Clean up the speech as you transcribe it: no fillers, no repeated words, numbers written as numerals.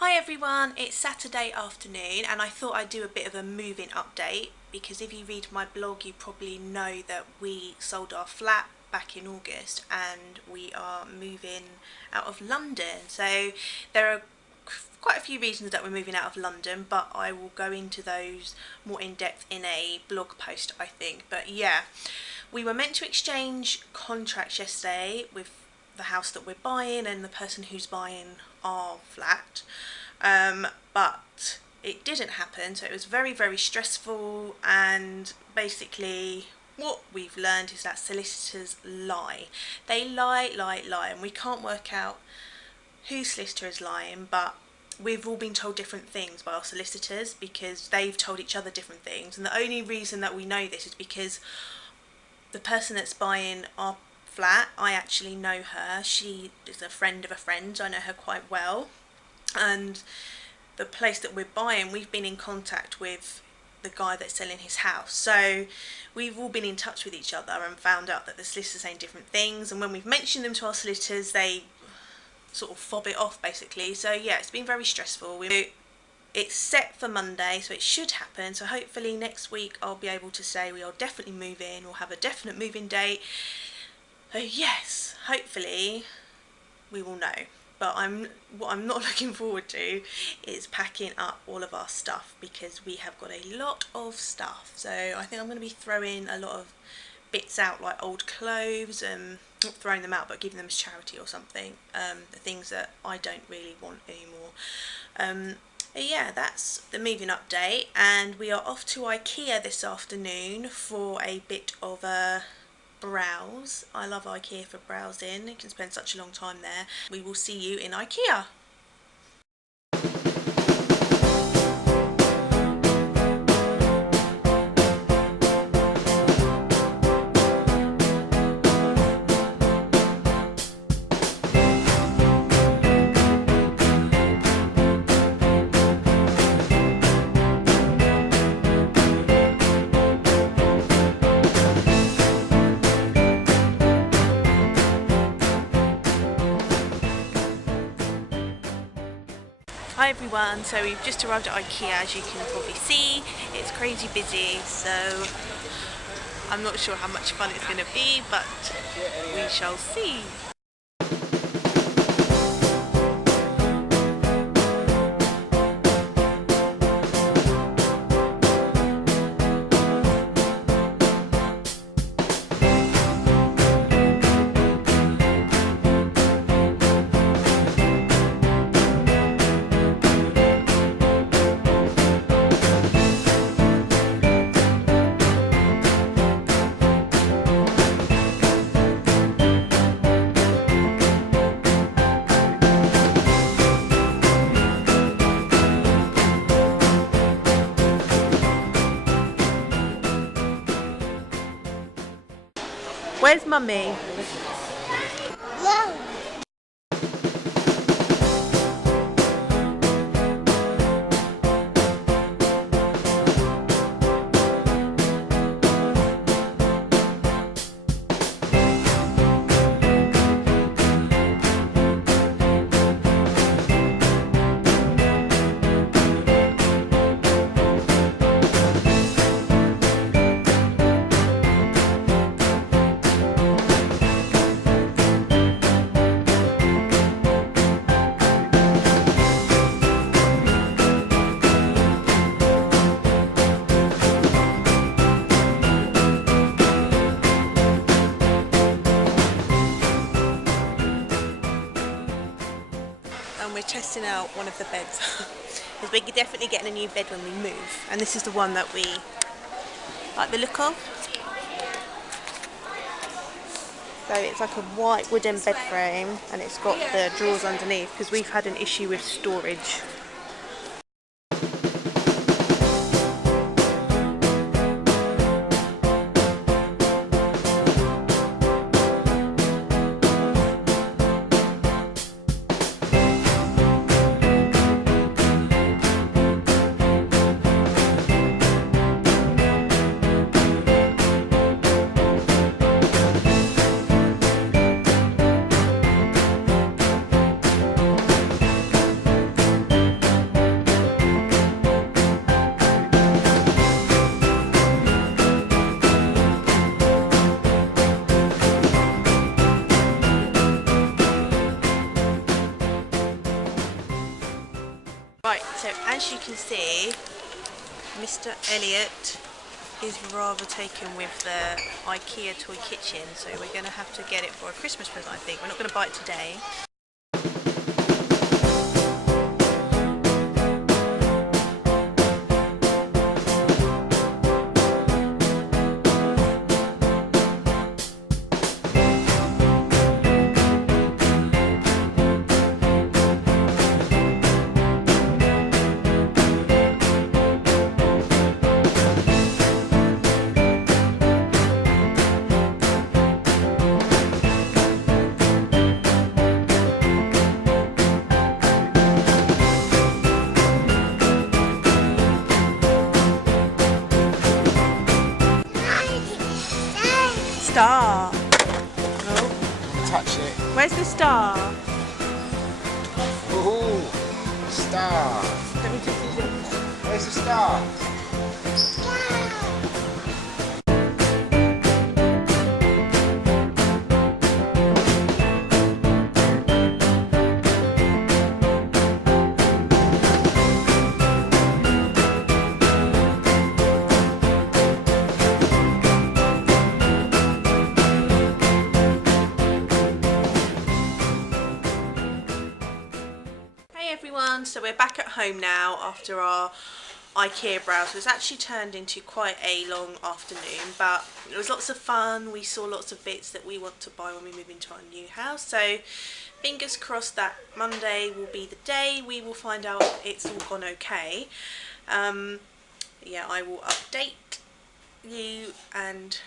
Hi everyone, it's Saturday afternoon and I thought I'd do a bit of a move-in update because if you read my blog you probably know that we sold our flat back in August and we are moving out of London. So there are quite a few reasons that we're moving out of London, but I will go into those more in depth in a blog post, I think. But yeah, we were meant to exchange contracts yesterday with the house that we're buying and the person who's buying our flat, but it didn't happen, so it was very stressful. And basically what we've learned is that solicitors lie. They lie, and we can't work out whose solicitor is lying, but we've all been told different things by our solicitors because they've told each other different things. And the only reason that we know this is because the person that's buying our flat, I actually know her. She is a friend of a friend. I know her quite well. And the place that we're buying, we've been in contact with the guy that's selling his house. So we've all been in touch with each other and found out that the solicitors are saying different things. And when we've mentioned them to our solicitors, they sort of fob it off basically. So yeah, it's been very stressful. It's set for Monday, so it should happen. So hopefully next week I'll be able to say we are definitely moving, or have a definite moving date. So yes, hopefully we will know. But what I'm not looking forward to is packing up all of our stuff, because we have got a lot of stuff. So I think I'm going to be throwing a lot of bits out, like old clothes, and not throwing them out but giving them as charity or something, the things that I don't really want anymore. Yeah, that's the moving update, and we are off to Ikea this afternoon for a bit of a browse. I love Ikea for browsing. You can spend such a long time there. We will see you in Ikea. Hi everyone, so we've just arrived at Ikea. As you can probably see, it's crazy busy, so I'm not sure how much fun it's going to be, but we shall see. Where's Mummy? No. And we're testing out one of the beds because we're definitely getting a new bed when we move, and this is the one that we like the look of. So it's like a white wooden bed frame and it's got the drawers underneath because we've had an issue with storage. Right, so as you can see, Mr. Elliot is rather taken with the Ikea toy kitchen, so we're going to have to get it for a Christmas present, I think. We're not going to buy it today. Star. Oh, Touch it. where's the star? Ooh, star. Let me just use it. Where's the star? Hey everyone, so we're back at home now after our Ikea browse. It's actually turned into quite a long afternoon, but it was lots of fun. We saw lots of bits that we want to buy when we move into our new house, so fingers crossed that Monday will be the day we will find out it's all gone okay. Yeah, I will update you and